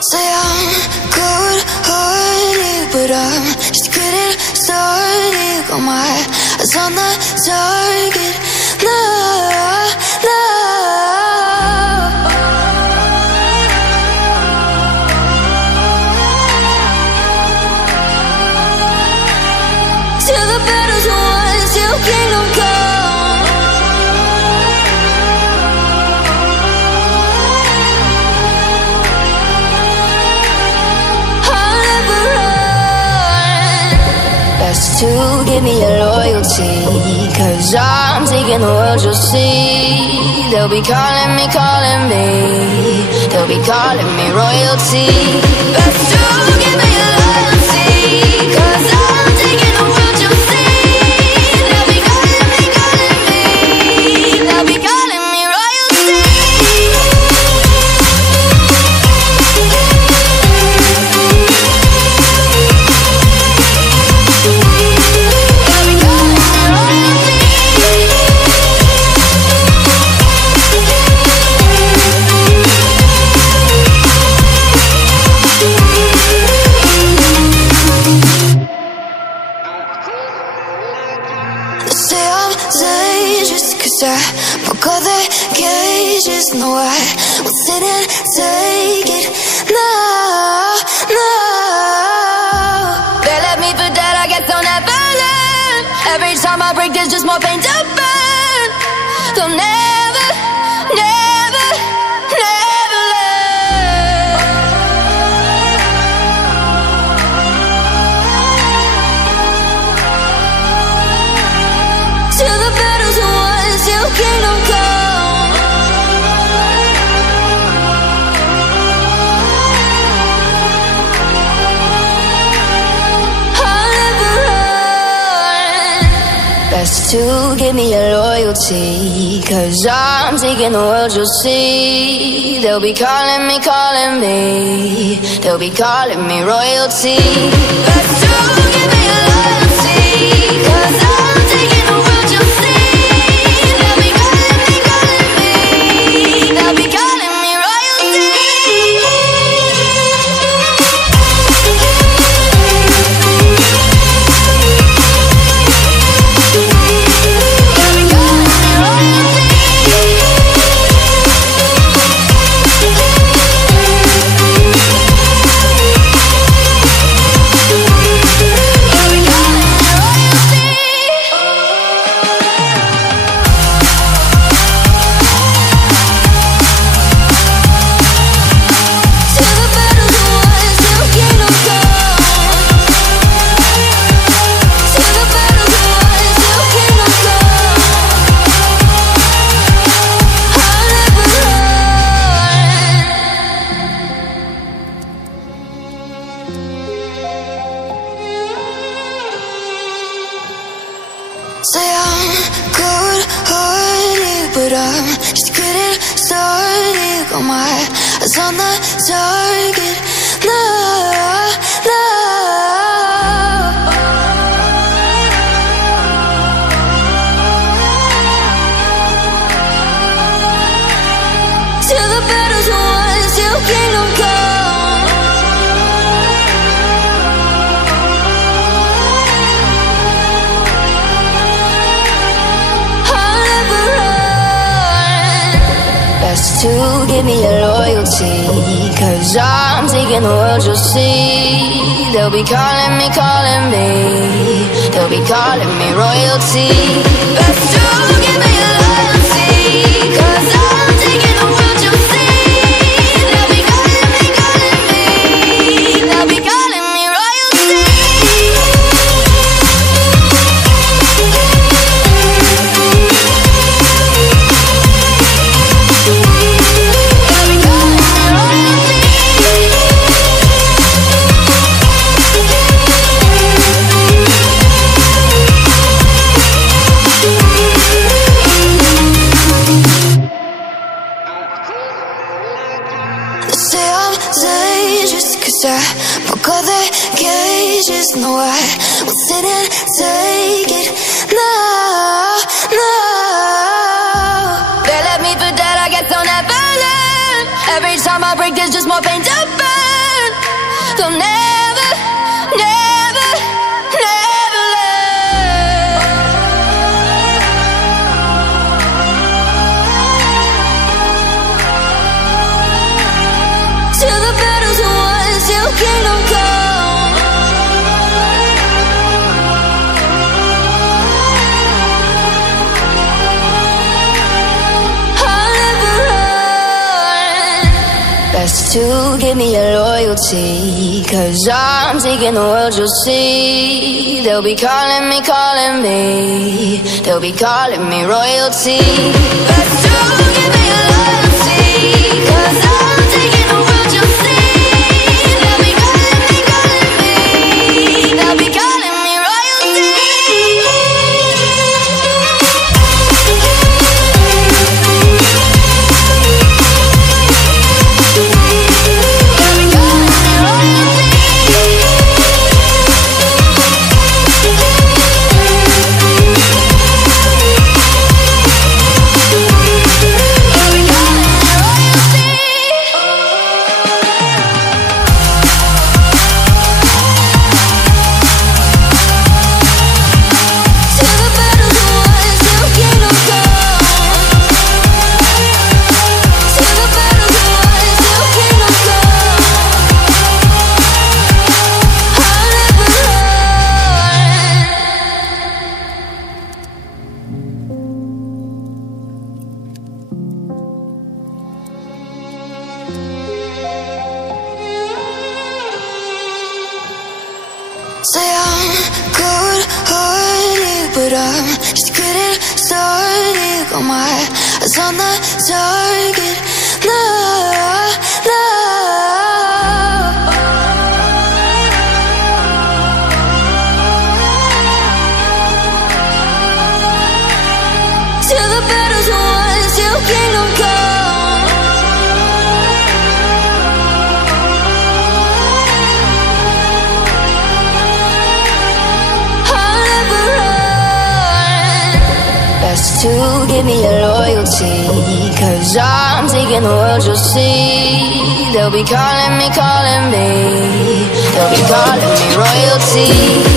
Say I'm good-hearted, but I'm just getting started. Got my eyes on the target. No, no. Till the battle's won, till kingdom come. I'll never run. Best to give me your loyalty, 'cause I'm taking the world, you'll see. They'll be calling me, they'll be calling me royalty. Best to give me your loyalty, 'cause I'm taking the world, you'll see. They'll be calling me, they'll be calling me royalty. Say I'm dangerous, 'cause I broke all the cages. No, I will sit and take it. No, no. They left me for dead, I guess I'll never learn. Every time I break, there's just more pain to burn. They'll never, never, never learn. Till the battle's won, till kingdom come. I'll never run. Best to give me your loyalty, 'cause I'm taking the world, you'll see. They'll be calling me, they'll be calling me royalty. Best to give me your loyalty, 'cause I'm taking the world, you'll see. They'll be calling me, they'll be calling me royalty. Say I'm good-hearted, but I'm just getting started. Got my eyes on the target. No, no. Till the battle's won, till kingdom come. I'll never run. Best to give me your loyalty, 'cause I'm taking the world, you'll see. They'll be calling me, they'll be calling me royalty. Best to give me your loyalty, 'cause I'm taking the world, you'll see. They'll be calling me, they'll be calling me royalty. Say I'm dangerous, 'cause I broke all the cages. No, I will sit and take it. No, no. They left me for dead, I guess I'll never learn. Every time I break, there's just more pain to burn. Best to give me your loyalty, 'cause I'm taking the world, you'll see. They'll be calling me, calling me. They'll be calling me royalty. Best to give me your loyalty, 'cause I'm taking the world, you'll see. They'll be calling me, calling me. They'll be calling me royalty. Say I'm good-hearted, but I'm just getting started. Got my eyes on the target. No, no. Till the battle's won, till kingdom come. Best to give me your loyalty, 'cause I'm taking the world, you'll see. They'll be calling me, calling me. They'll be calling me royalty.